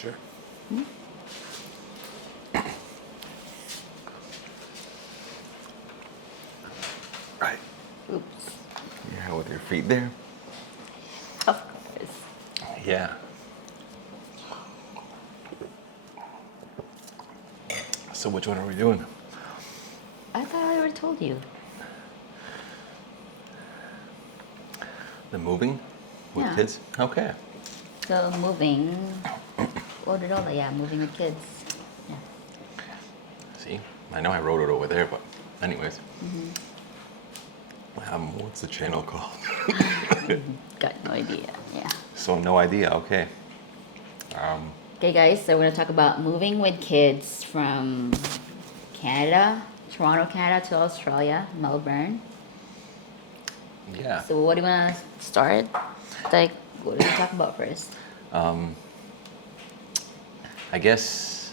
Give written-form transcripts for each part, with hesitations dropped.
Sure. Right. Oops. Yeah, with your feet there. Of course. Yeah. So which one are we doing? I thought I already told you. The moving with Yeah. kids? Okay. So moving. What did all that? Yeah, moving with kids. Yeah. See, I know I wrote it over there, but anyways. What's the channel called? Got no idea. Yeah. So no idea. Okay. Okay, guys. So we're gonna talk about moving with kids from Canada, Toronto, Canada, to Australia, Melbourne. Yeah. So what do you wanna start? Like, what do we talk about first? I guess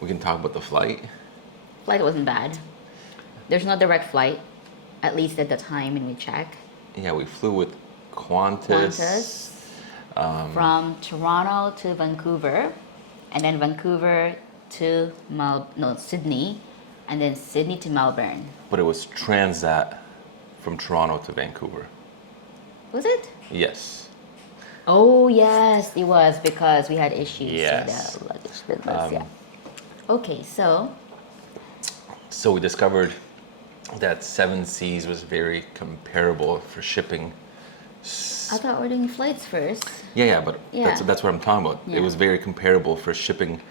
we can talk about the flight. Flight wasn't bad. There's no direct flight, at least at the time when we check. Yeah, we flew with Qantas. Qantas. From Toronto to Vancouver, and then Vancouver to Sydney, and then Sydney to Melbourne. But it was Transat from Toronto to Vancouver. Was it? Yes. Oh yes, it was because we had issues Yes. with the luggage business. Yeah. Okay, so So we discovered that Seven Seas was very comparable for shipping. I thought we're doing flights first. Yeah, but Yeah. that's what I'm talking about. Yeah. It was very comparable for shipping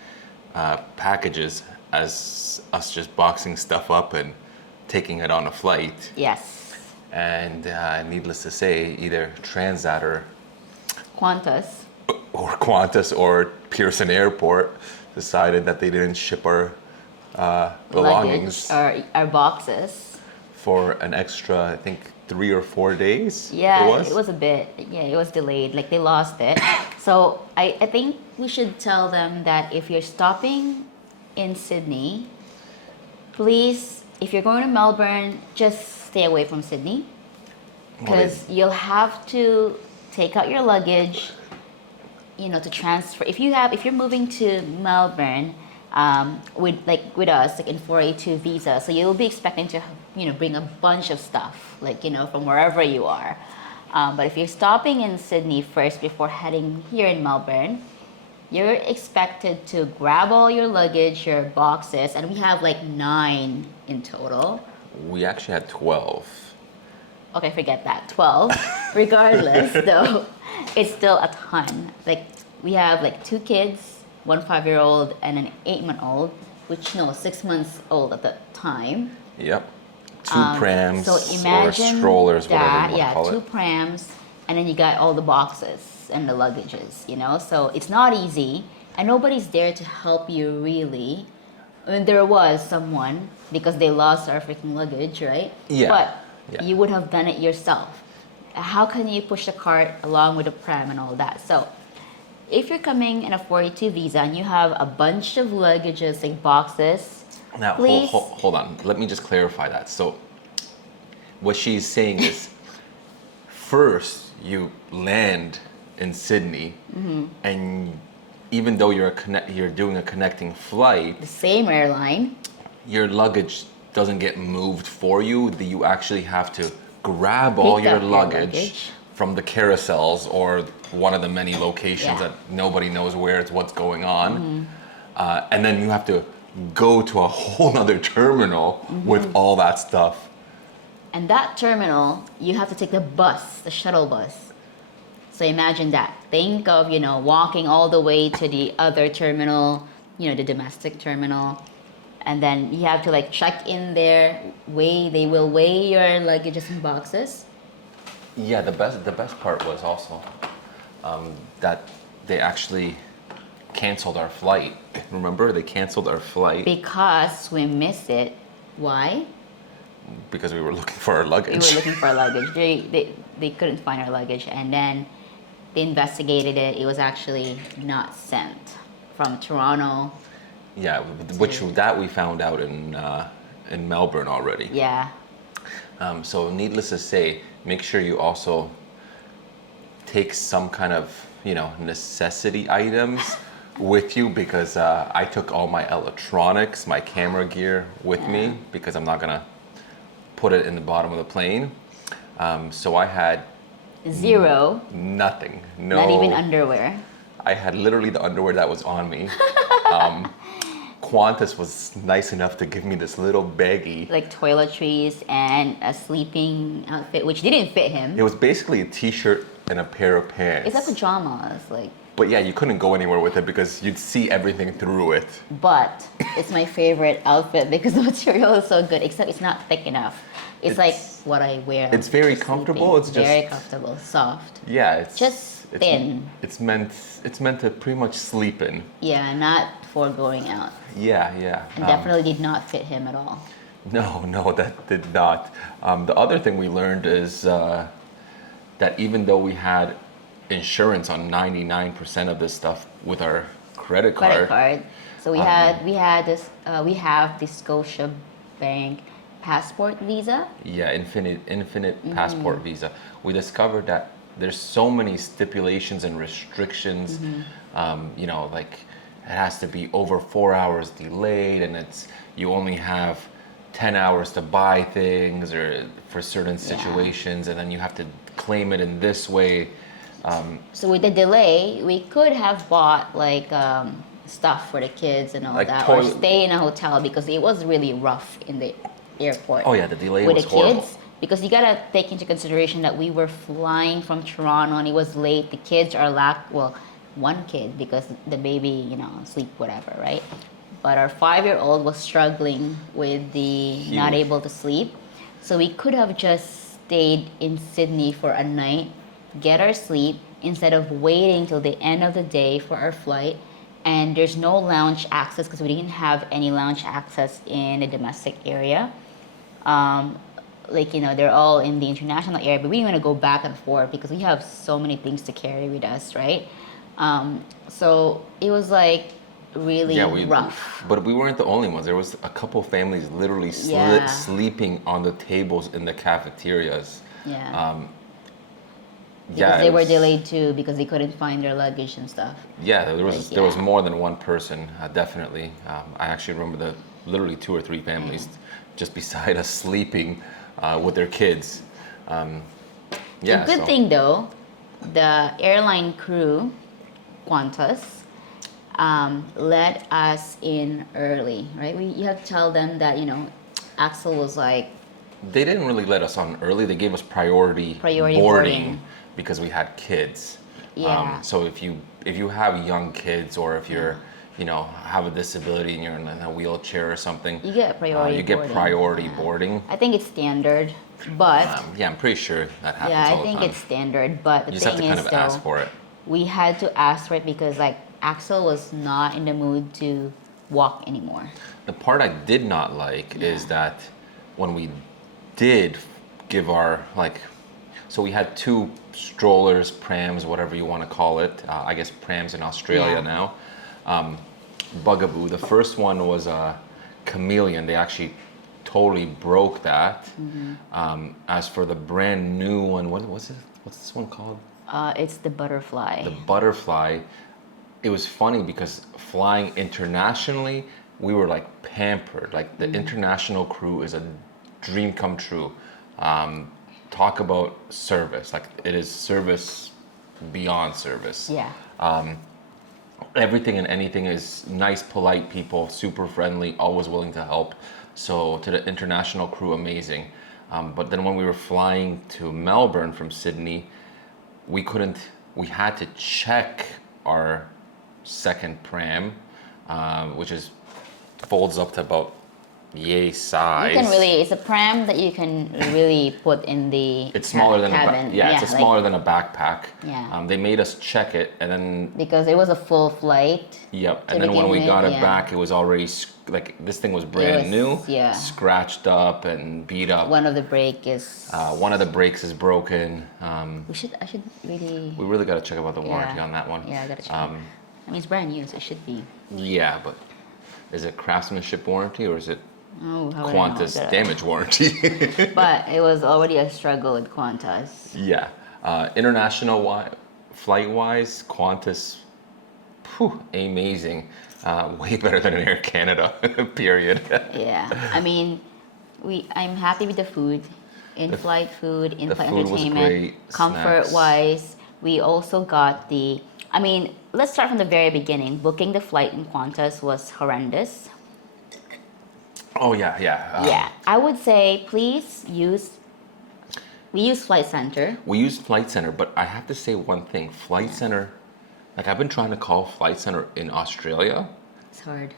packages as us just boxing stuff up and taking it on a flight. Yes. And needless to say, either Transat or Qantas. or Pearson Airport decided that they didn't ship our belongings Luggage, our boxes. for an extra, I think, 3 or 4 days. Yeah, it was a bit. Yeah, it was delayed. Like they lost it. So I think we should tell them that if you're stopping in Sydney, please, if you're going to Melbourne, just stay away from Sydney because you'll have to take out your luggage, to transfer. If you're moving to Melbourne, with us, like in 482 visa, so you'll be expecting to, bring a bunch of stuff, from wherever you are. But if you're stopping in Sydney first before heading here in Melbourne, you're expected to grab all your luggage, your boxes, and we have like 9 in total. We actually had 12. Okay, forget that. 12. Regardless, though, it's still a ton. Like, we have like 2 kids, 1 5-year-old and an 8-month-old, 6 months old at the time. Yep. 2 prams So or imagine strollers, whatever that, you want to call 2 it. prams, and then you got all the boxes and the luggages, So it's not easy, and nobody's there to help you really. I mean, there was someone because they lost our freaking luggage, right? Yeah. But Yeah. you would have done it yourself. How can you push the cart along with the pram and all that? So if you're coming in a 42 visa and you have a bunch of luggages, like boxes, Now, please. hold on. Let me just clarify that. So, what she's saying is, first you land in Sydney, and even though you're doing a connecting flight, The same airline. your luggage doesn't get moved for you. You actually have to grab all Pick your up your luggage luggage. from the carousels or one of the many locations Yeah. that nobody knows what's going on, and then you have to go to a whole other terminal with all that stuff. And that terminal, you have to take the bus, the shuttle bus. So imagine that. Think of, walking all the way to the other terminal, the domestic terminal. And then you have to check in there, they will weigh your luggages and boxes. Yeah, the best part was also that they actually canceled our flight. Remember, they canceled our flight Because we missed it. Why? because we were looking for our luggage. We were looking for our luggage. They couldn't find our luggage, and then they investigated it. It was actually not sent from Toronto. Yeah, which that we found out in Melbourne already. Yeah. So needless to say, make sure you also take some kind of necessity items with you because I took all my electronics, my camera gear with me because I'm not gonna put it in the bottom of the plane. So I had Zero. nothing. No. Not even underwear. I had literally the underwear that was on me. Qantas was nice enough to give me this little baggie. Like toiletries and a sleeping outfit, which didn't fit him. It was basically a t-shirt and a pair of pants. It's like pajamas, like. But yeah, you couldn't go anywhere with it because you'd see everything through it. But it's my favorite outfit because the material is so good, except it's not thick enough. It's like what I wear. It's very for comfortable. sleeping. It's just very comfortable, soft. Yeah, it's Just thin. It's meant to pretty much sleep in. Yeah, not for going out. Yeah, yeah. And definitely did not fit him at all. No, that did not. The other thing we learned is that even though we had insurance on 99% of this stuff with our credit card. So we have the Scotia Bank passport visa. Yeah, infinite passport visa. We discovered that there's so many stipulations and restrictions. You know, like it has to be over 4 hours delayed, and you only have 10 hours to buy things or for certain situations, and then you have to claim it in this way. So with the delay, we could have bought like stuff for the kids and all Like that, or stay in a hotel because it was really rough in the airport. Oh yeah, the delay with was the horrible. kids, because you gotta take into consideration that we were flying from Toronto and it was late. The kids are one kid because the baby, sleep whatever, right? But our 5-year-old was struggling with not able to sleep, so we could have just stayed in Sydney for a night, get our sleep instead of waiting till the end of the day for our flight. And there's no lounge access because we didn't have any lounge access in the domestic area. They're all in the international area, but we didn't want to go back and forth because we have so many things to carry with us, right? So it was like really rough. But we weren't the only ones. There was a couple families literally sleeping on the tables in the cafeterias. Because they were delayed too because they couldn't find their luggage and stuff. Yeah, there was more than one person, definitely. I actually remember literally 2 or 3 families just beside us sleeping with their kids. The good thing though, the airline crew, Qantas, let us in early, right? You have to tell them that, Axel was like... They didn't really let us on early. They gave us priority boarding because we had kids. Yeah. So if you have young kids or if you're, have a disability and you're in a wheelchair or something, you get priority boarding. I think it's standard, but I'm pretty sure that happens all the time. Yeah, I think it's standard, but the you just have to kind of ask for it. We had to ask for it because Axel was not in the mood to walk anymore. The part I did not like is that when we did give our so we had 2 strollers, prams, whatever you want to call it. I guess prams in Australia now. Bugaboo. The first one was a chameleon. They actually totally broke that. As for the brand new one, what's this one called? It's the butterfly. The butterfly. It was funny because flying internationally, we were pampered. The international crew is a dream come true. Talk about service. It is service beyond service. Yeah. Everything and anything is nice, polite people, super friendly, always willing to help. So to the international crew, amazing. But then when we were flying to Melbourne from Sydney, we had to check our second pram, which folds up to about yay size. It's a pram that you can really put in the It's smaller than cabin. it's smaller than a backpack. Yeah. They made us check it, and then because it was a full flight. Yep. And then when we got it back, it was already this thing was brand new, scratched up and beat up. One of the brakes is broken. We really got to check about the warranty on that one. Yeah, I gotta check. I mean, it's brand new, so it should be. Yeah, but is it craftsmanship warranty or is it Qantas know, damage warranty? But it was already a struggle with Qantas. Yeah. International flight wise, Qantas amazing. Way better than Air Canada, period. Yeah, I mean, I'm happy with the food, in-flight food, The in-flight food was entertainment, great. comfort-wise. We also got I mean, let's start from the very beginning. Booking the flight in Qantas was horrendous. Oh yeah, yeah. Yeah, I would say we use Flight Center. We used Flight Center, but I have to say one thing. Flight Center, like I've been trying to call Flight Center in Australia. It's hard.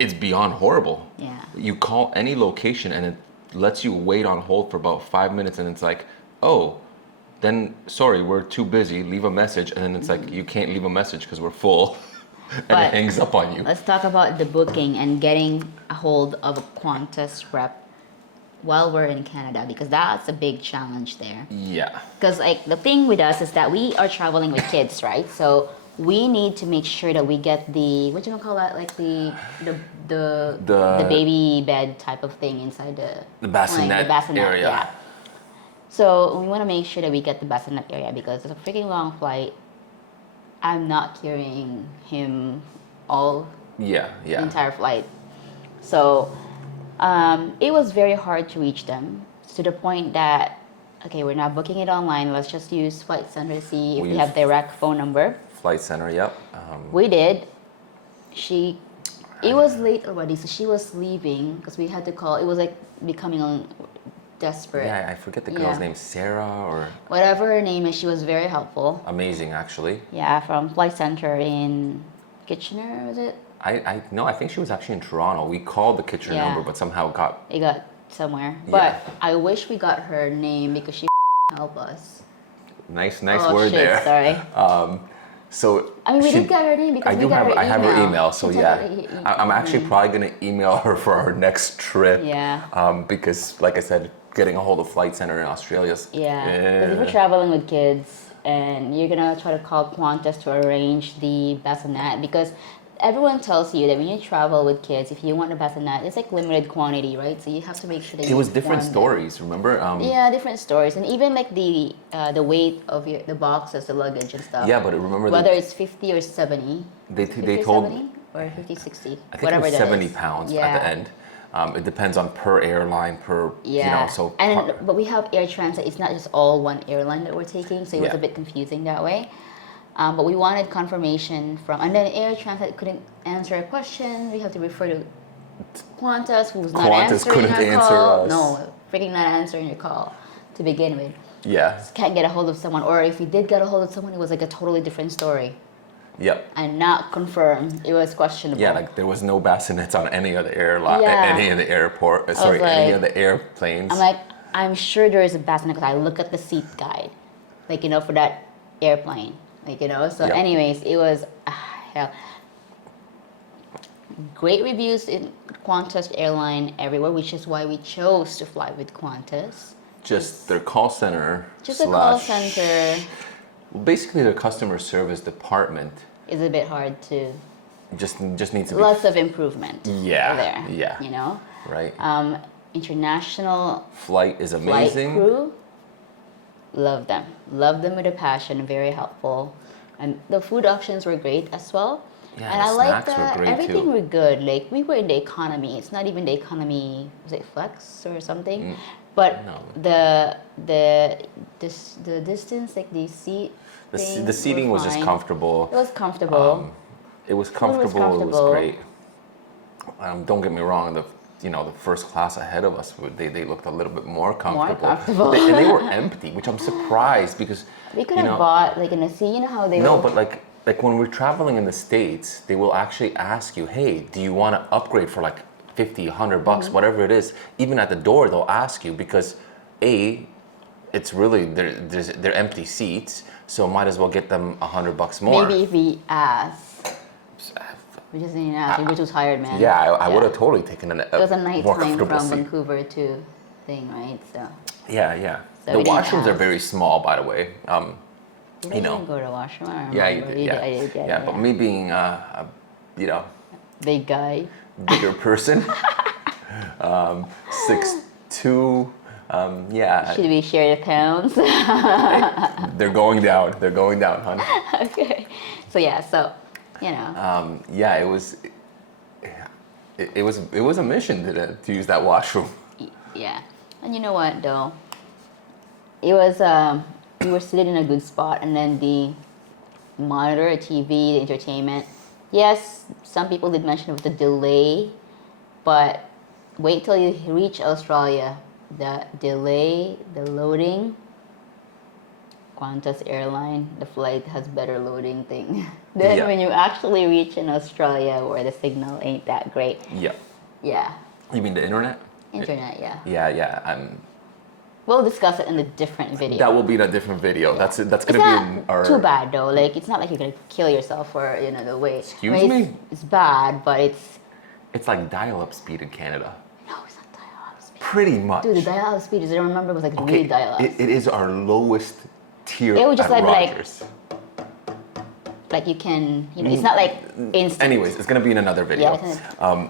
It's beyond horrible. Yeah. You call any location and it lets you wait on hold for about 5 minutes, and it's like, oh, then sorry, we're too busy. Leave a message, and then it's like you can't leave a message because we're full, and But it hangs up on you. let's talk about the booking and getting a hold of a Qantas rep while we're in Canada, because that's a big challenge there. Yeah. Because like the thing with us is that we are traveling with kids, right? So we need to make sure that we get the what you gonna call that, like the baby bed type of thing inside The bassinet, area. Yeah. So we want to make sure that we get the bassinet area because it's a freaking long flight. I'm not carrying him all Yeah, the yeah. entire flight. So it was very hard to reach them to the point that, okay, we're not booking it online. Let's just use Flight Center to see if we have direct phone number. Flight Center, yep. We did. It was late already, so she was leaving because we had to call. It was like becoming desperate. Yeah, I forget the girl's name, Sarah or Whatever her name is, she was very helpful. amazing actually. Yeah, from Flight Center in Kitchener, was it? I think she was actually in Toronto. We called the Kitchener Yeah. number, but somehow got It got somewhere. Yeah. But I wish we got her name because she helped us. nice Oh, word shit, there. Sorry. So I mean, we she- did get her name because I we do got have her I have her email, so She took yeah. her I'm actually probably gonna email her for our next trip. Yeah. Because like I said, getting a hold of Flight Center in Australia is Yeah, because if you're traveling with kids and you're gonna try to call Qantas to arrange the bassinet, because everyone tells you that when you travel with kids, if you want a bassinet, it's like limited quantity, right? So you have to make sure that it you was different inform them. stories, remember? Yeah, different stories, and even like the weight of the boxes, the luggage and stuff. Yeah, but remember whether it's 50 or 70. they 50 or told 70 or 50, 60, I think whatever it was that 70 is. pounds Yeah. at the end. It depends on per airline, per Yeah, so but we have air transit. It's not just all one airline that we're taking, so it was Yeah. a bit confusing that way. But we wanted confirmation from, and then air transit couldn't answer a question. We have to refer to Qantas, who's not Qantas answering couldn't our answer call. us. No, freaking not answering your call to begin with. yeah, Can't get a hold of someone, or if we did get a hold of someone, it was like a totally different story yep. and not confirmed. It was questionable. Yeah, like there was no bassinets on any of the airline, Yeah. any of the airport. Sorry, like- any of the airplanes. I'm like, I'm sure there is a bassinet because I look at the seat guide, like, you know, for that airplane, like, you know. So, Yep. anyways, it was hell. Great reviews in Qantas airline everywhere, which is why we chose to fly with Qantas. Just their call center. Just a call center Basically, their customer service department is a bit hard to. just needs to be Lots of improvement. Yeah, There. yeah. You know. right. International Flight is flight amazing. crew, love them with a passion, very helpful, and the food options were great as well. Yeah, and the I like snacks were that great, everything too. were good. Like we were in the economy. It's not even the economy. Was it flex or something? But No. the distance, like the seat. things The seating were was just fine. comfortable. It was comfortable. It was was comfortable. It was comfortable. great. Don't get me wrong. The first class ahead of us, they looked a little bit more comfortable. comfortable. And they were empty, which I'm surprised because We could you have know, bought like in a seat. You know how they No, will- but like when we're traveling in the States, they will actually ask you, hey, do you want to upgrade for like 50, 100 bucks, Mm-hmm. whatever it is. Even at the door, they'll ask you because it's really they're empty seats, so might as well get them 100 bucks more. maybe if we asked. We just didn't ask. We were too tired, man. Yeah, I would have totally taken It was a more night time comfortable from seat. Vancouver to thing, right? So Yeah. So The we didn't washrooms are ask. very small, by the way. did You I know. even go to the washroom? I don't Yeah, you remember. did. Yeah, I did, yeah. But me being a big guy. bigger person, 6'2", yeah, Should we share the pounds? they're going down. They're going down, hon. Okay. So yeah, so you know, Yeah, it was a mission to use that washroom. yeah. And you know what though? It was we were sitting in a good spot, and then the monitor, TV, the entertainment. Yes, some people did mention it was a delay, but wait till you reach Australia. The delay, the loading. Qantas airline, the flight has better loading thing than Yeah. when you actually reach in Australia where the signal ain't that great. Yeah. Yeah, You mean the internet? internet. Yeah, Yeah, yeah. we'll discuss it in a different video. That will be in a different video. That's It's gonna be in not our. too bad though. Like it's not like you're gonna kill yourself for the way. Excuse it's, me? It's bad, but it's It's like dial-up speed in Canada. no, it's not dial-up speed. Pretty much. Dude, the dial-up speed is I remember was like Okay, really dial-up. it is our lowest tier It would just at like- Rogers. Like you can, it's not like instant. Anyways, it's gonna be in another video. Yeah,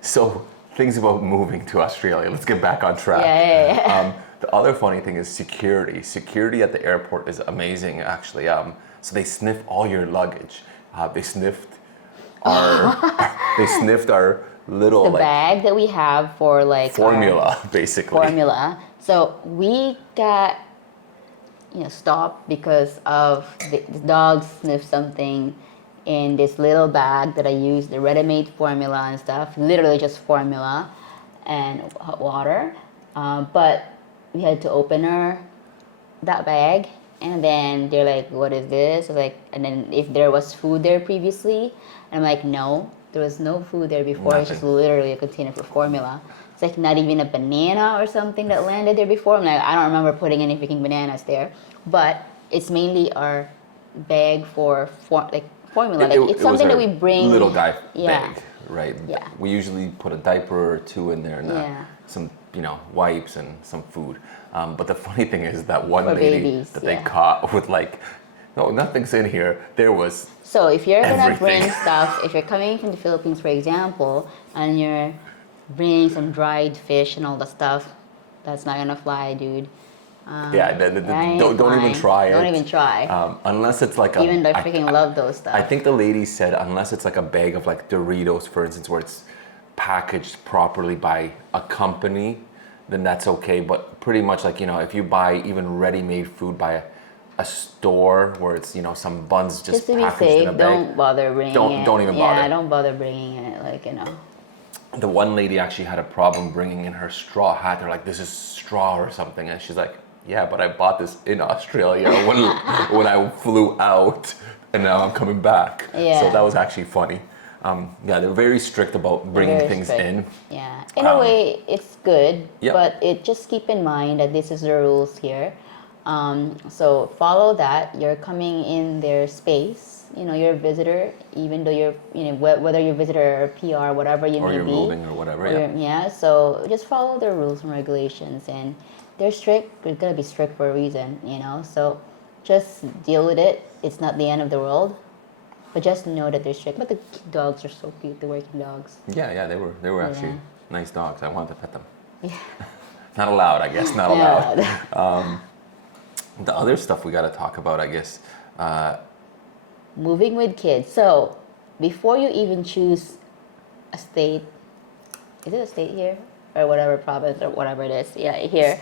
So things about moving to Australia. Let's get back on track. Yeah. The other funny thing is security. Security at the airport is amazing, actually. So they sniff all your luggage. They sniffed our little The like bag that we have for like formula, basically. formula. So we got stopped because of the dog sniffed something in this little bag that I used, the ready-made formula and stuff, literally just formula and hot water. But we had to open that bag, and then they're like, "What is this?" I was like, and then if there was food there previously, and I'm like, "No, there was no food there before. It's just Nothing. literally a container for formula." It's like not even a banana or something that landed there before. I'm like, I don't remember putting any freaking bananas there, but it's mainly our bag for formula. It It's was something that our we bring. little guy Yeah. bag, right? Yeah. We usually put a diaper or two in there and Yeah. some wipes and some food. But the funny thing is that one For lady babies, that they yeah. caught with like, no, nothing's in here. There was So if you're gonna Everything. bring stuff, if you're coming from the Philippines, for example, and you're bringing some dried fish and all the stuff, that's not gonna fly, dude. yeah. That ain't Don't even flying. try it. Don't even try. Unless it's like a. Even though I freaking love those stuff. I think the lady said unless it's like a bag of like Doritos, for instance, where it's packaged properly by a company, then that's okay. But pretty much like if you buy even ready-made food by a store where it's some buns just to be packaged safe, in a bag. don't bother bringing it. Don't even Yeah, bother. don't bother bringing it. The one lady actually had a problem bringing in her straw hat. They're like, "This is straw or something," and she's like, "Yeah, but I bought this in Australia when I flew out, and now I'm coming back." Yeah. So that was actually funny. Yeah, they're very strict about bringing Very things strict. in. Yeah. In a way, it's good, Yep. but just keep in mind that this is the rules here. So follow that. You're coming in their space. You're a visitor, even though you're, whether you're a visitor or a PR, whatever you Or may you're be. moving or whatever. Yeah. So just follow the rules and regulations, and they're strict. They're gonna be strict for a reason, So just deal with it. It's not the end of the world, but just know that they're strict. But the dogs are so cute. The working dogs. Yeah, they were actually Yeah. nice dogs. I wanted to pet them. Yeah. Not allowed, I guess. Not allowed. Yeah. The other stuff we got to talk about, I guess. Moving with kids. So before you even choose a state, is it a state here or whatever province or whatever it is? Yeah, here.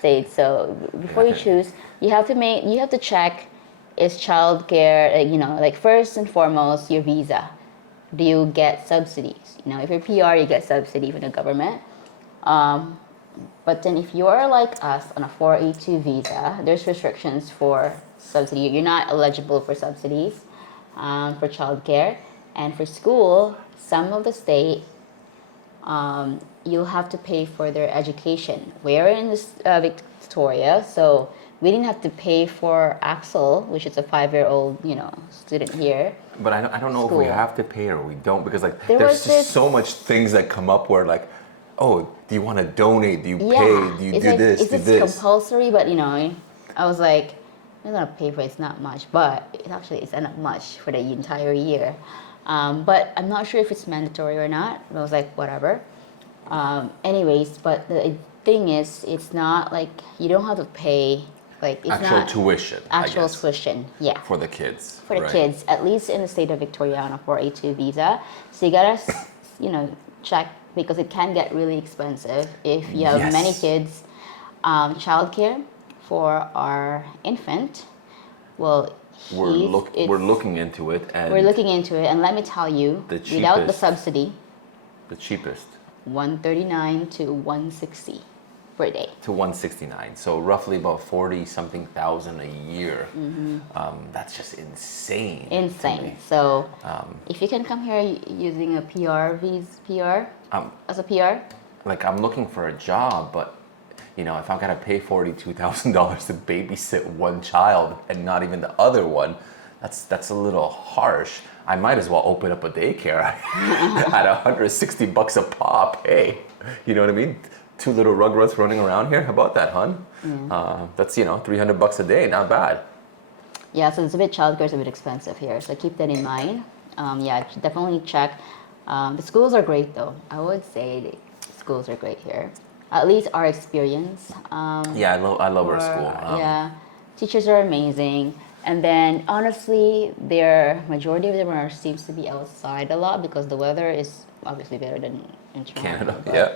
State. So before you choose, you have to check is childcare. Like first and foremost, your visa. Do you get subsidies? If you're PR, you get subsidy from the government. But then if you're like us on a 482 visa, there's restrictions for subsidy. You're not eligible for subsidies for childcare. And for school, some of the state, you'll have to pay for their education. We're in this, Victoria, so we didn't have to pay for Axel, which is a 5-year-old, student here. But I don't know if we School. have to pay or we don't, because like There there's was just this- so much things that come up where like, oh, do you want to donate? Do you Yeah, pay? Do you it's do like, this? It's Do this? compulsory, but I was like, I'm gonna pay for it. It's not much, but it's not much for the entire year. But I'm not sure if it's mandatory or not. I was like, whatever. Anyways, but the thing is, it's not like you don't have to pay Like it's Actual not tuition, I actual guess, tuition. Yeah. for the kids. For the right? kids, at least in the state of Victoria on a 482 visa. So you gotta, check because it can get really expensive if you have many Yes. kids. Childcare for our infant, well, We're looking into it, and we're looking into it, and let me tell you, The without the cheapest. subsidy, the cheapest 139 to 160 per day. to 169. So roughly about 40 something thousand a year. That's just insane. to Insane. me. So if you can come here using a PR as a PR, Like I'm looking for a job, but if I'm gonna pay $42,000 to babysit one child and not even the other one, that's a little harsh. I might as well open up a daycare at $160 a pop. Hey, you know what I mean? Two little rugrats running around here. How about that, hun? That's $300 a day. Not bad. yeah, so it's a bit childcare is a bit expensive here, so keep that in mind. Yeah, definitely check. The schools are great though. I would say the schools are great here. At least our experience. Yeah, I love our school. Yeah, teachers are amazing. And then honestly, their majority of them seems to be outside a lot because the weather is obviously better than in Toronto. Canada, but, yeah.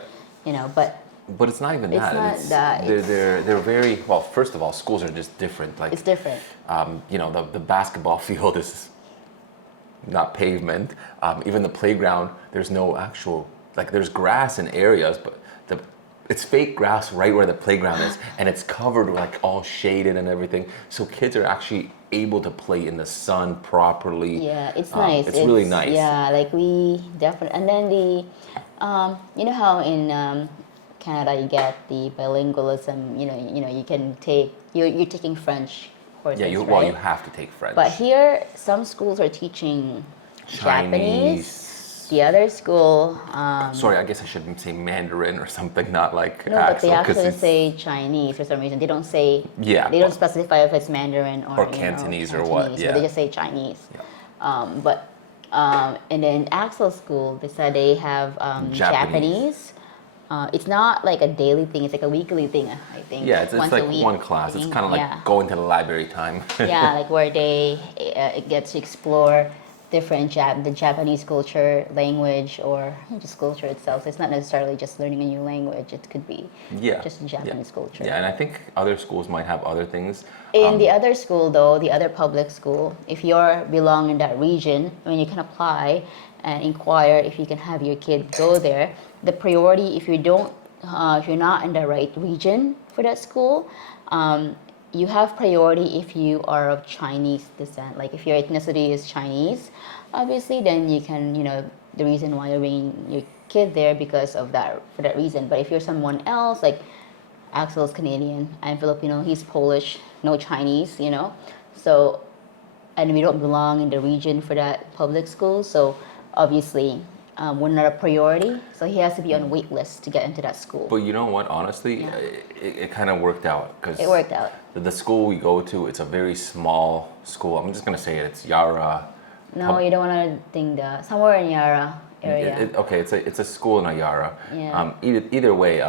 But it's not even it's that. not that. They're very well. First of all, schools are just different. Like It's different. the basketball field is not pavement. Even the playground, there's no actual there's grass in areas, but it's fake grass right where the playground is, and it's covered all shaded and everything. So kids are actually able to play in the sun properly. Yeah, it's nice. It's really nice. Yeah, we definitely. And then you know how in Canada you get the bilingualism. You can take you're taking French courses, Yeah, you right? have to take French. But here, some schools are teaching Japanese. Chinese. The other school. Sorry, I guess I should say Mandarin or something, not like No, but they Axel, 'cause actually it's- say Chinese for some reason. They don't say. Yeah, They don't but- specify if it's Mandarin or Cantonese or what, Cantonese, yeah. But they just say Chinese. Yeah. And then Axel School, they said they have Japanese. It's not like a daily thing. It's like a weekly thing, I think. Yeah, it's once like a week, one class. I It's think. kind of like Yeah. going to the library time. Yeah, like where they get to explore different the Japanese culture, language, or just culture itself. It's not necessarily just learning a new language. It could be Yeah. just Japanese culture. Yeah, and I think other schools might have other things. In the other school, though, the other public school, if you belong in that region, you can apply and inquire if you can have your kid go there. The priority, if you're not in the right region for that school, you have priority if you are of Chinese descent. Like if your ethnicity is Chinese, obviously, then you can, the reason why you're bringing your kid there because of that, for that reason. But if you're someone else, like Axel's Canadian, I'm Filipino, he's Polish, no Chinese, So, and we don't belong in the region for that public school, so obviously we're not a priority. So he has to be on wait list to get into that school. But you know what? Honestly, it kind of worked out because It worked out. The school we go to, it's a very small school. I'm just gonna say it. It's Yara. No, you don't want to think that. Somewhere in Yara area. Okay, it's a school in Ayara. Yeah. Either way,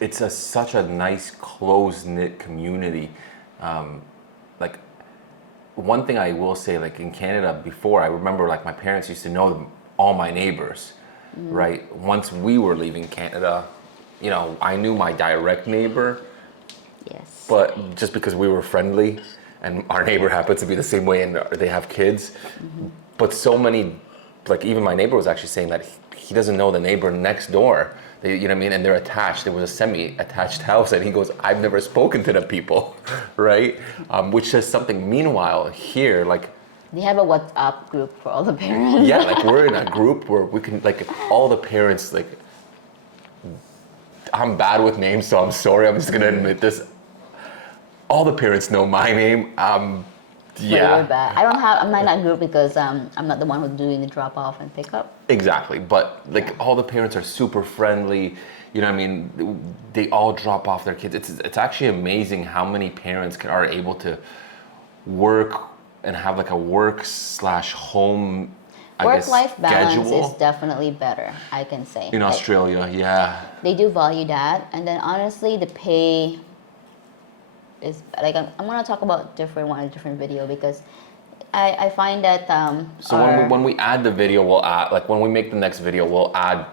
it's such a nice close knit community. Like one thing I will say, like in Canada before, I remember my parents used to know all my neighbors, right? Once we were leaving Canada, I knew my direct neighbor, Yes. but just because we were friendly, and our neighbor happens to be the same way, and they have kids. But so many, even my neighbor was actually saying that he doesn't know the neighbor next door. You know what I mean? And they're attached. There was a semi-attached house, and he goes, "I've never spoken to the people," right? Which says something. Meanwhile, here, They have a WhatsApp group for all the parents. yeah, we're in a group where we can, all the parents, I'm bad with names, so I'm sorry. I'm just gonna admit this. All the parents know my name. But you're bad. I'm not in that group because I'm not the one who's doing the drop off and pick up. Exactly, but all the parents are super friendly. You know what I mean? They all drop off their kids. It's actually amazing how many parents are able to work and have a work/home Work-life balance schedule. is definitely better, I can say. In Australia, yeah. They do value that, and then honestly, the pay is like I'm gonna talk about a different video because I find that So when we add the video, we'll add like when we make the next video, we'll add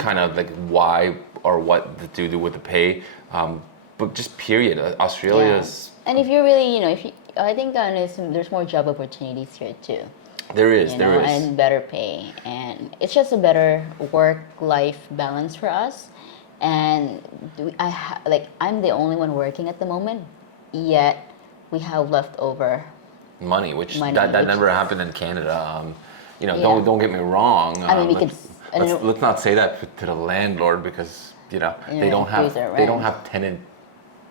kind of like why or what to do with the pay. But just period, Australia's. And if you're really, if you, I think there's more job opportunities here too. There is, And better pay, and it's just a better work-life balance for us. And I'm the only one working at the moment, yet we have leftover money, which never happened in Canada. Don't get me wrong. I mean, let's not say that to the landlord because they don't have tenant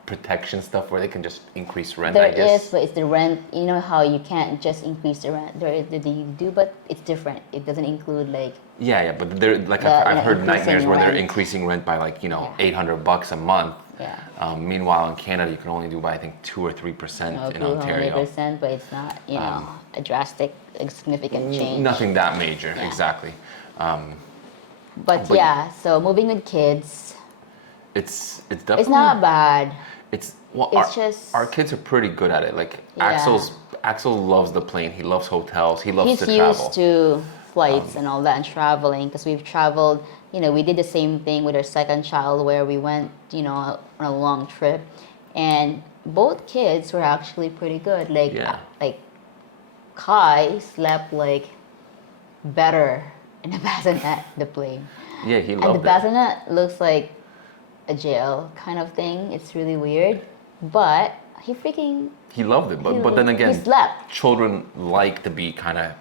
protection stuff where they can just increase rent. There I guess. is, but it's the rent. You know how you can't just increase the rent. You do, but it's different. It doesn't include like. Yeah, but they're like I've heard nightmares where they're increasing rent by like $800 a month. Yeah. Meanwhile, in Canada, you can only do by I think 2 or 3% in Ontario. 3%, but it's not a drastic, significant change. Nothing that major, exactly. But yeah, so moving with kids. It's definitely. It's not bad. Our kids are pretty good at it. Like Axel loves the plane. He loves hotels. He loves to travel. He's used to flights and all that and traveling because we've traveled. We did the same thing with our second child where we went, on a long trip, and both kids were actually pretty good. Like Kai slept like better in the bassinet, the plane. Yeah, he loved it. And the bassinet looks like a jail kind of thing. It's really weird, but he loved it. But then again, he slept. Children like to be kind of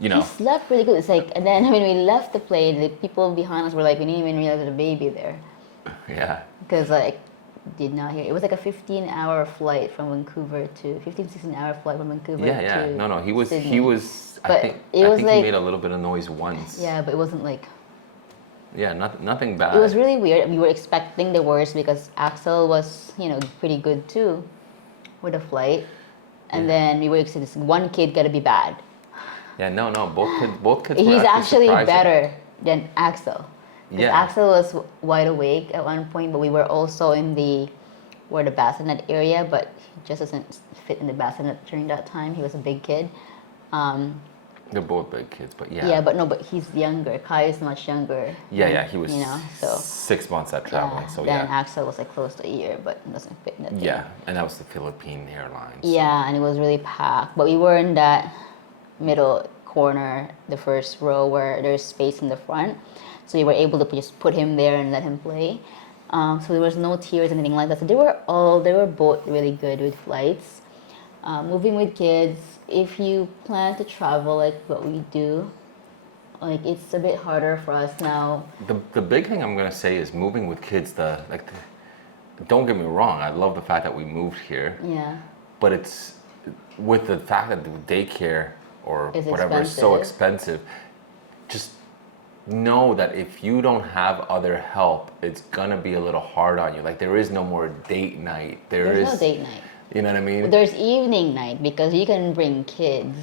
He slept really good. It's like, and then when we left the plane, the people behind us were like, we didn't even realize there's a baby there. Yeah. Because did not hear. It was like a 15-hour flight from Vancouver to 16-hour flight from Vancouver. Yeah. To No. He was. Sydney. He was. But I think he made a little bit of noise once. Yeah, but it wasn't like. Yeah, nothing bad. It was really weird. We were expecting the worst because Axel was, pretty good too, with the flight, and then we were expecting this one kid got to be bad. Yeah, no. Both kids. He's were actually surprising. better than Axel. Yeah. Axel was wide awake at one point, but we were also in the bassinet area, but he just doesn't fit in the bassinet during that time. He was a big kid. They're both big kids, but yeah. Yeah, but he's younger. Kai is much younger. Yeah, he was. So 6 months at traveling. Yeah, So then Axel was like close to a year, but doesn't fit in that. Yeah, and that was the Philippine Airlines. So. Yeah, and it was really packed, but we were in that middle corner, the first row where there's space in the front, so we were able to just put him there and let him play. So there was no tears or anything like that. So they were both really good with flights. Moving with kids, if you plan to travel like what we do, like it's a bit harder for us now. The big thing I'm gonna say is moving with kids. Don't get me wrong, I love the fact that we moved here. Yeah. But it's with the fact that the daycare or It's whatever is so expensive. Just know that if you don't have other help, it's gonna be a little hard on you. Like there is no more date night. There's no date night. You know what I mean? There's evening night because you can bring kids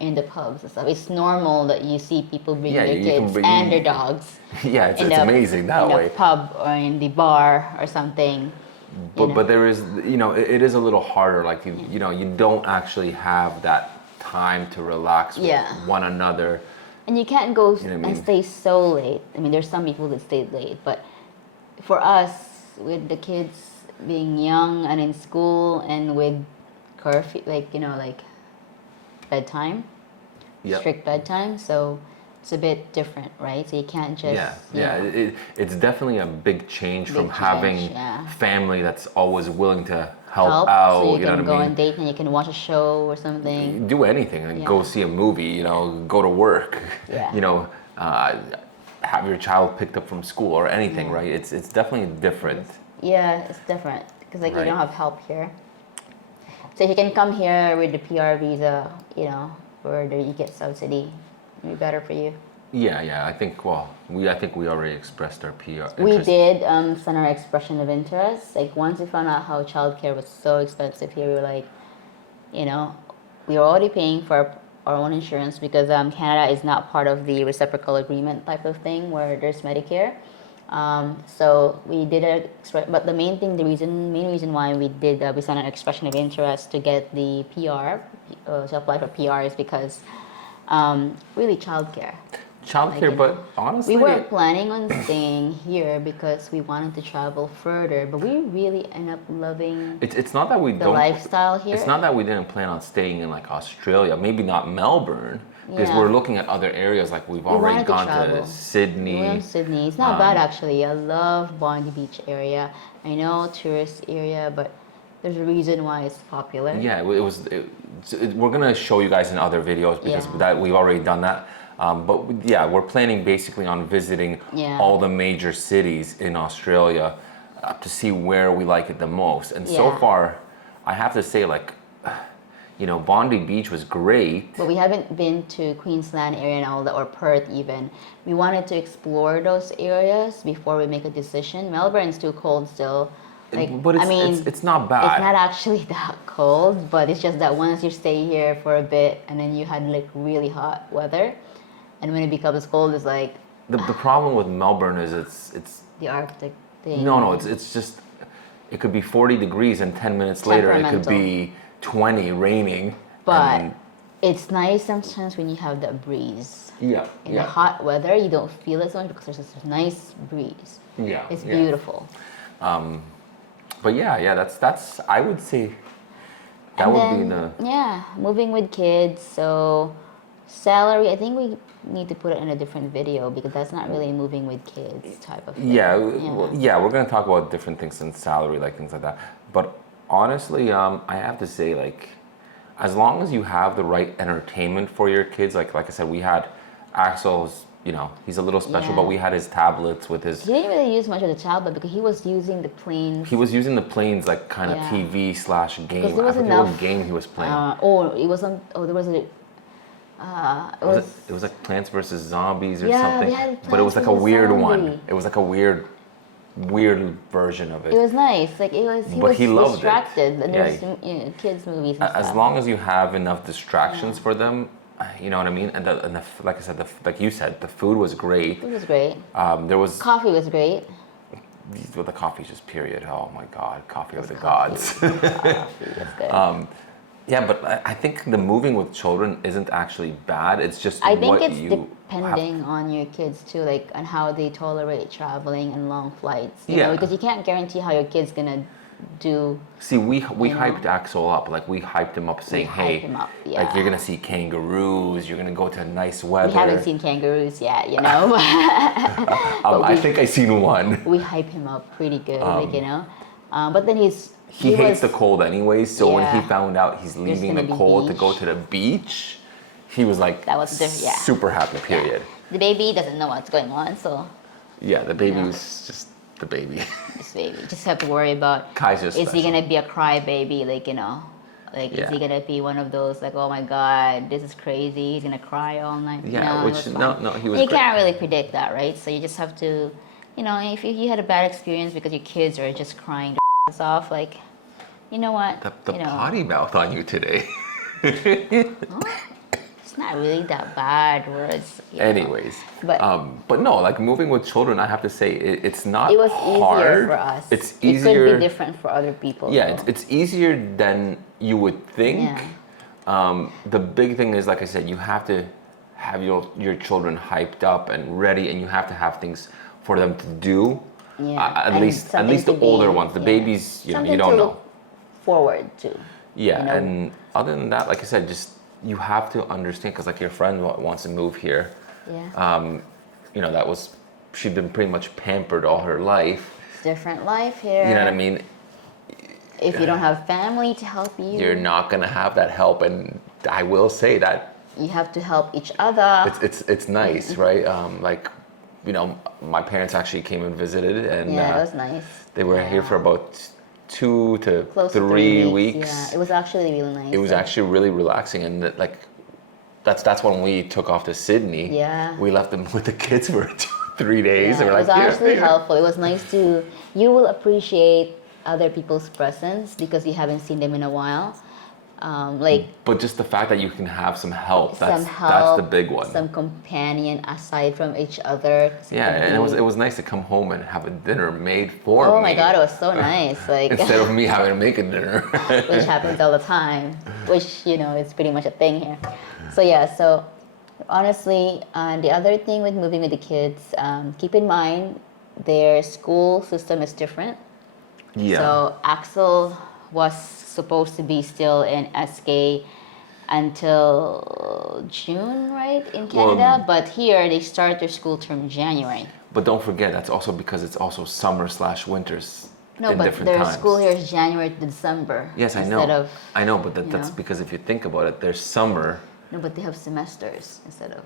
in the pubs and stuff. It's normal that you see people bring their kids and their dogs. Yeah, it's amazing that way. In a pub or in the bar or something. But there is, it is a little harder. Like you don't actually have that time to relax with one another. And you can't go and stay so late. I mean, there's some people that stay late, but for us, with the kids being young and in school and with curfew, like bedtime, strict bedtime, so it's a bit different, right? So you can't just it's definitely a big change from having family that's always willing to help out. So you can go on on date and you can watch a show or something. Do anything and go see a movie. Go to work. Have your child picked up from school or anything, right? It's definitely different. Yeah, it's different because you don't have help here. So if you can come here with the PR visa, where you get subsidy, it'd be better for you. Yeah. I think we already expressed our PR. We did send our expression of interest. Like once we found out how childcare was so expensive here, we were like, we were already paying for our own insurance because Canada is not part of the reciprocal agreement type of thing where there's Medicare. So we did but the main reason why we sent an expression of interest to get the PR, to apply for PR is because really childcare. Childcare, but honestly, we were planning on staying here because we wanted to travel further, but we really end up loving it's not that we the don't lifestyle here. It's not that we didn't plan on staying in like Australia, maybe not Melbourne, because Yeah. we're looking at other areas. Like we've already wanted to gone travel. to Sydney. We went to Sydney. It's not bad actually. I love Bondi Beach area. I know tourist area, but there's a reason why it's popular. Yeah, we're gonna show you guys in other videos because Yeah. that we've already done that. But we're planning basically on visiting Yeah. all the major cities in Australia to see where we like it the most. And so Yeah. far, I have to say, like, Bondi Beach was great. But we haven't been to Queensland area and all that, or Perth even. We wanted to explore those areas before we make a decision. Melbourne's too cold still. But it's not bad. It's not actually that cold, but it's just that once you stay here for a bit and then you had like really hot weather, and when it becomes cold, it's like The problem with Melbourne is it's the Arctic thing. no, it's just it could be 40 degrees and 10 minutes later it could be 20 raining. But and it's nice sometimes when you have that breeze. yeah, In the hot weather, you don't feel it so much because there's this nice breeze. yeah, It's yeah. beautiful. But that's I would say that And would then, be the yeah, moving with kids. So salary, I think we need to put it in a different video because that's not really moving with kids type of thing. we're gonna talk about different things in salary, like things like that. But honestly, I have to say, like, as long as you have the right entertainment for your kids, like I said, we had Axel's, he's a little special, Yeah. but we had his tablets with his. He didn't really use much of the tablet because he was using the planes. He was using the planes like kind of Yeah. TV/game. there I was forget enough, what game he was playing. It was on. Oh, there was a. It was like Plants vs Zombies or Yeah, something. they had But it was like Plants a vs. weird Zombie. one. It was like a weird version of It it. was nice. Like it was. He But was he loved it. distracted. And Yeah, there's kids movies and As stuff. long as you have enough distractions for them, you know what I mean. And like I said, like you said, the food was great. It was great. There was Coffee was great. the coffee, just period. Oh my God, coffee of the gods. Coffee was good. Yeah, but I think the moving with children isn't actually bad. It's just I think what it's you depending on your kids too, like on how they tolerate traveling and long flights. You Yeah. know, because you can't guarantee how your kid's gonna do. See, we know? hyped Axel up. Like we hyped him up, saying, hyped "Hey, him up, like yeah. you're gonna see kangaroos. You're gonna go to nice weather." We haven't seen kangaroos yet, you know. I think I seen one. We hype him up pretty good, But then He hates the cold anyways. So when he Yeah. found out he's leaving gonna the be cold to go beach. to the beach, he was like That was yeah. super happy. Period. The baby doesn't know what's going on, so Yeah, the baby Yeah. was just the baby. this baby just have to worry about. Kai's just Is he special. gonna be a cry baby, like is he Yeah. gonna be one of those like, oh my god, this is crazy, he's gonna cry all night? Yeah, no, it which was no, fine. no, he was. You great. can't really predict that, right? So you just have to, if you had a bad experience because your kids are just crying their off, like, you know what? The potty mouth on you today. It's not really that bad words. Anyways, But- but no, like moving with children, I have to say it's not It was hard. easier for us. It's It easier. could be different for other people. Yeah, though. it's easier than you would think. Yeah. The big thing is, like I said, you have to have your children hyped up and ready, and you have to have things for them to do. Yeah, At and least something the to be- older ones. The yeah. babies, you Something don't to know. look forward to. Yeah, you know? and other than that, like I said, just you have to understand because like your friend wants to move here. Yeah. She'd been pretty much pampered all her life. It's different life here. You know what I mean? If you don't have family to help you, You're not gonna have that help, and I will say that you have to help each other. it's nice, right? My parents actually came and visited, and Yeah, it was nice. they were here for about 2 to Close 3 to 3 weeks. Yeah, it was actually really nice. It was actually really relaxing, and that's when we took off to Sydney. Yeah. We left them with the kids for 3 days. Yeah, and we're it was like, honestly helpful. It was nice you will appreciate other people's presence because you haven't seen them in a while. like But just the fact that you can have some help, some that's help, the big one. some companion aside from each other. Yeah, and it was nice to come home and have a dinner made for me. Oh my God, it was so nice. Like Instead of me having to make a dinner. which happens all the time, which is pretty much a thing here. So yeah, so honestly, the other thing with moving with the kids, keep in mind their school system is different. Yeah. So Axel was supposed to be still in SK until June, right, in Canada. But here they start their school term January. But don't forget, that's also because it's also summer/winters No, in but different their times. school here is January to December. Yes, I instead know. Of, I know, but that's know. because if you think about it, their summer. No, but they have semesters instead of.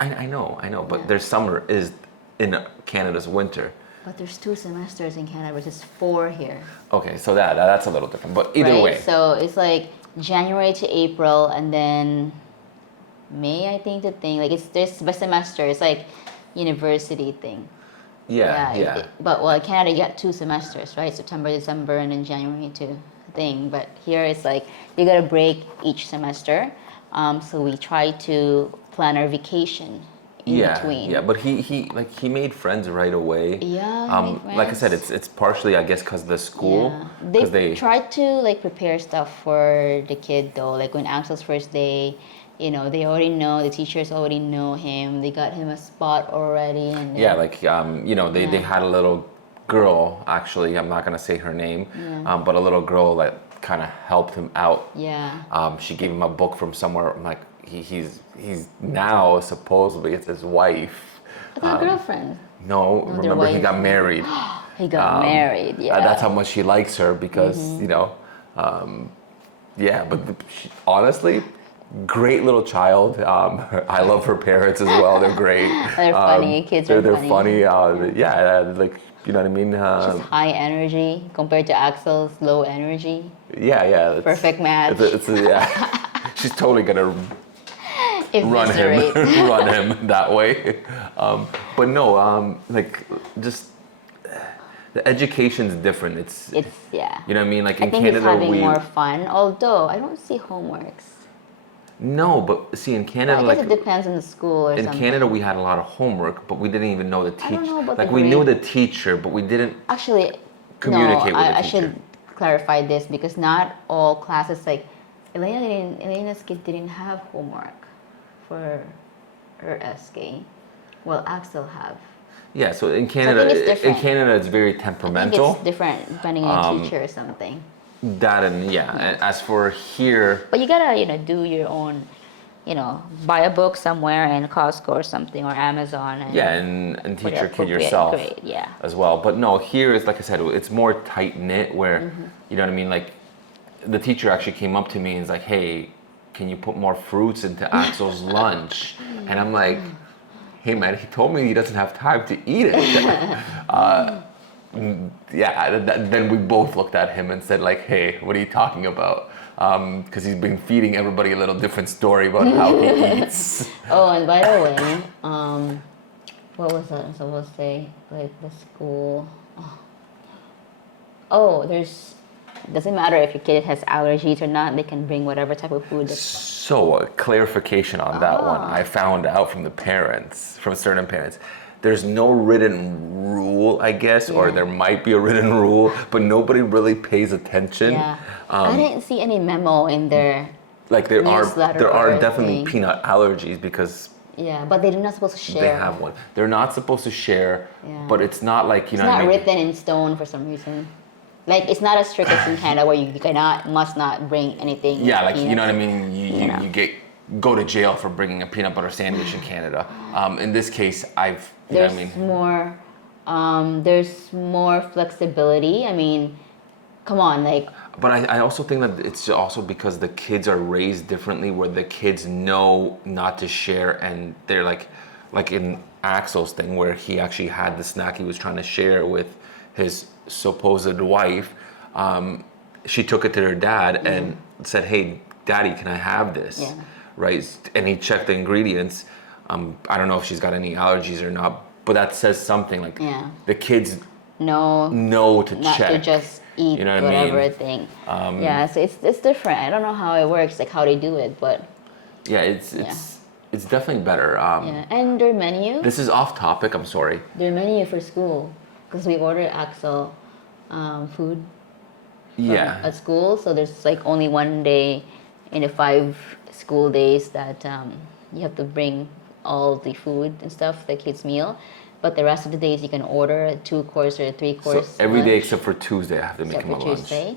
I know, but Yeah. their summer is in Canada's winter. But there's 2 semesters in Canada versus 4 here. Okay, so that's a little different. But either right? way. So it's like January to April and then May, I think, the thing. Like there's by semester. It's like university thing. Yeah. But in Canada you got 2 semesters, right? September, December, and then January to thing. But here it's like you got to break each semester. So we try to plan our vacation in between. Yeah, but he made friends right away. Yeah, he made like I said, friends. it's partially I guess because the school. Yeah. They tried to like prepare stuff for the kid though. Like when Axel's first day, they already know, the teachers already know him. They got him a spot already. And yeah, like they had a little girl actually. I'm not gonna say her name, but a little girl that kind of helped him out. Yeah. She gave him a book from somewhere. I'm like, he's now supposedly it's his wife. I thought girlfriend. No, remember he got married. He got married. Yeah. That's how much he likes her because But honestly, great little child. I love her parents as well. They're great. They're funny. Kids are funny. Like you know what I mean. She's high energy compared to Axel's low energy. Yeah. Perfect match. She's totally gonna run him that way. But no, like just the education's different. It's yeah. You know what I mean? Like in Canada, it's having more fun. Although I don't see homeworks. No, but see in Canada, I guess it depends on the school or something. In Canada, we had a lot of homework, but we didn't even know the teacher. I don't know about like we knew the teacher, but we didn't communicate with the teacher. I should clarify this because not all classes like Elena's kid didn't have homework for her SK. Well, Axel have. Yeah, so in Canada, it's very temperamental. I think it's different depending on teacher or something. That and as for here, but you gotta do your own, buy a book somewhere in Costco or something or Amazon. And teach your kid yourself as well. But no, here is like I said, it's more tight knit where you know what I mean. Like the teacher actually came up to me and was like, "Hey, can you put more fruits into Axel's lunch?" And I'm like, "Hey man, he told me he doesn't have time to eat it." Then we both looked at him and said like, "Hey, what are you talking about?" Because he's been feeding everybody a little different story about how he eats. Oh, and by the way, what was I supposed to say? Like the school. Doesn't matter if your kid has allergies or not. They can bring whatever type of food. So a clarification on that one. I found out from certain parents. There's no written rule, I guess, or there might be a written rule, but nobody really pays attention. Yeah. I didn't see any memo in their there newsletter are definitely peanut allergies because but they're not supposed to share. They have one. They're not supposed to share, but it's not like it's not written in stone for some reason. Like it's not as strict as in Canada where you must not bring anything. Yeah, like you know what I mean. You go to jail for bringing a peanut butter sandwich in Canada. In this case, there's more flexibility. I mean, come on, like. But I also think that it's also because the kids are raised differently, where the kids know not to share, and they're like in Axel's thing, where he actually had the snack he was trying to share with his supposed wife. She took it to her dad and said, "Hey, Daddy, can I have this?" Yeah. Right? And he checked the ingredients. I don't know if she's got any allergies or not, but that says something. Like the kids know to not check. To just eat You know what whatever I mean? thing. Yeah, so it's different. I don't know how it works, like how they do it, but Yeah, it's definitely better. yeah. And their menu, This is off topic. I'm sorry. their menu for school, because we ordered Axel food Yeah. at school. So there's like only one day in the 5 school days that you have to bring all the food and stuff, the kids' meal. But the rest of the days you can order a 2-course or a 3-course. So every day lunch, except for Tuesday, I have to make except him a for lunch. Tuesday.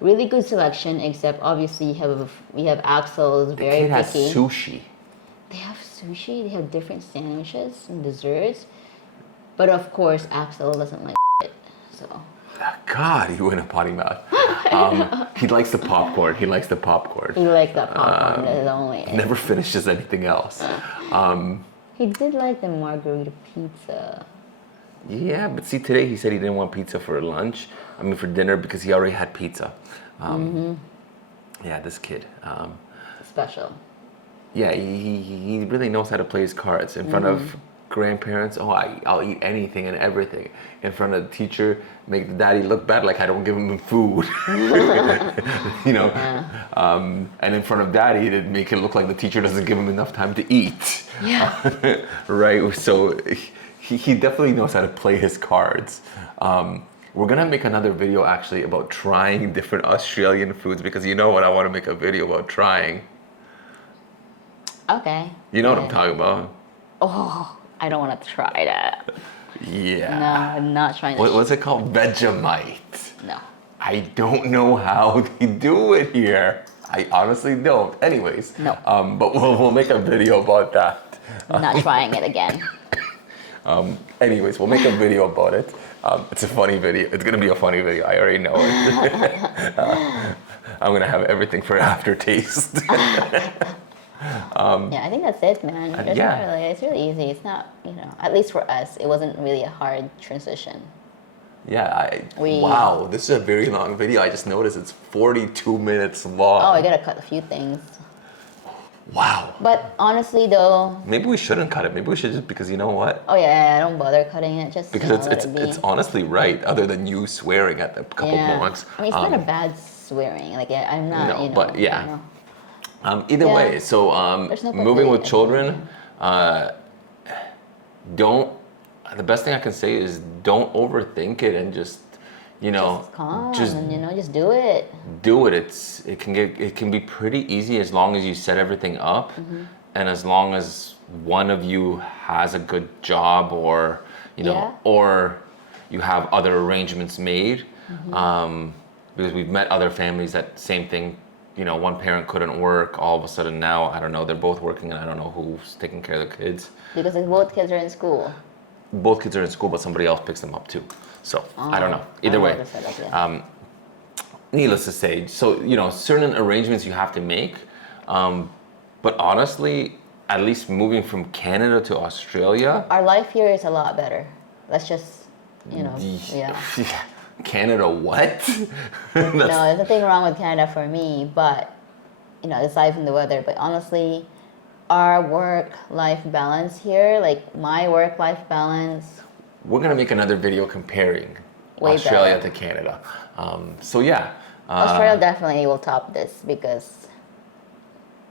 Really good selection, except obviously we have Axel's The very kid has picky. sushi. They have sushi. They have different sandwiches and desserts. But of course, Axel doesn't like it. So. God, you in a potty mouth. He likes the popcorn. He likes the popcorn. He liked that popcorn. That is only it. Never finishes anything else. He did like the margarita pizza. Yeah, but see, today he said he didn't want pizza for lunch. I mean, for dinner because he already had pizza. Yeah, this kid. Special. Yeah, he really knows how to play his cards in front of grandparents. Oh, I'll eat anything and everything. In front of the teacher, make the daddy look bad like I don't give him food. You know, and in front of daddy, to make it look like the teacher doesn't give him enough time to eat. Yeah. Right. So he definitely knows how to play his cards. We're gonna make another video actually about trying different Australian foods because you know what, I want to make a video about trying. Okay. You know what I'm talking about? Oh, I don't want to try that. Yeah. No, I'm not trying to. What's it called? Vegemite. No. I don't know how they do it here. I honestly don't. Anyways. No. But we'll make a video about that. I'm not trying it again. Anyways, we'll make a video about it. It's a funny video. It's gonna be a funny video. I already know it. I'm gonna have everything for aftertaste. Yeah, I think that's it, man. There's yeah. not really, it's really easy. It's not, at least for us, it wasn't really a hard transition. Yeah. Wow, this is a very long video. I just noticed it's 42 minutes long. Oh, I gotta cut a few things. Wow. But honestly, though. Maybe we shouldn't cut it. Maybe we should just, because you know what? Oh yeah, I don't bother cutting it. Just Because it's honestly right. Other than you swearing at the couple moments. I mean, it's not a bad swearing. Like I'm not. No, but yeah. Either Yeah. way, so There's no moving with complete children, don't. The best thing I can say is don't overthink it and just, Just calm just and just do it. do it. It can be pretty easy as long as you set everything up, and as long as one of you has a good job or or you have other arrangements made. Because we've met other families that same thing. One parent couldn't work. All of a sudden now, I don't know, they're both working and I don't know who's taking care of the kids. Because both kids are in school. Both kids are in school, but somebody else picks them up too. So I don't know. Either way, needless to say, so certain arrangements you have to make. But honestly, at least moving from Canada to Australia, our life here is a lot better. Let's just, yeah. Canada, what? No, there's nothing wrong with Canada for me, but aside from the weather, but honestly, our work-life balance here, like my work-life balance. We're gonna make another video comparing Way Australia better. to Canada. So yeah. Australia definitely will top this because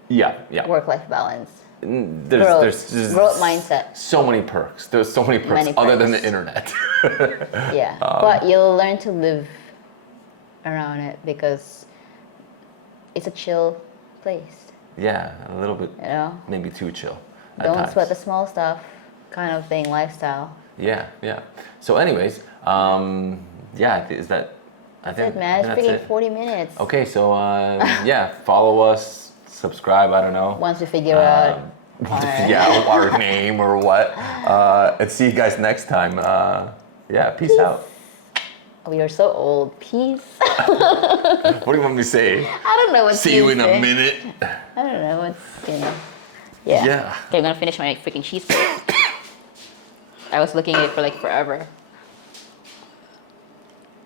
Yeah. work-life balance. There's just growth mindset. so many perks. There's so many perks Many other than perks. the internet. Yeah, but you'll learn to live around it because it's a chill place. Yeah, a little bit, You know, maybe too chill. at don't times. sweat the small stuff, kind of thing, lifestyle. Yeah. So, anyways, yeah, is that? I That's it, man. It's that's freaking it. 40 minutes. Okay, so yeah, follow us, subscribe. I don't know. Once we figure out. Yeah, our name or what. And see you guys next time. Yeah, peace out. We are so old. Peace. What do you want me to say? I don't know what See you in a minute. I don't know what's Yeah. Yeah. Okay, I'm gonna finish my freaking cheesecake. I was looking at it for like forever.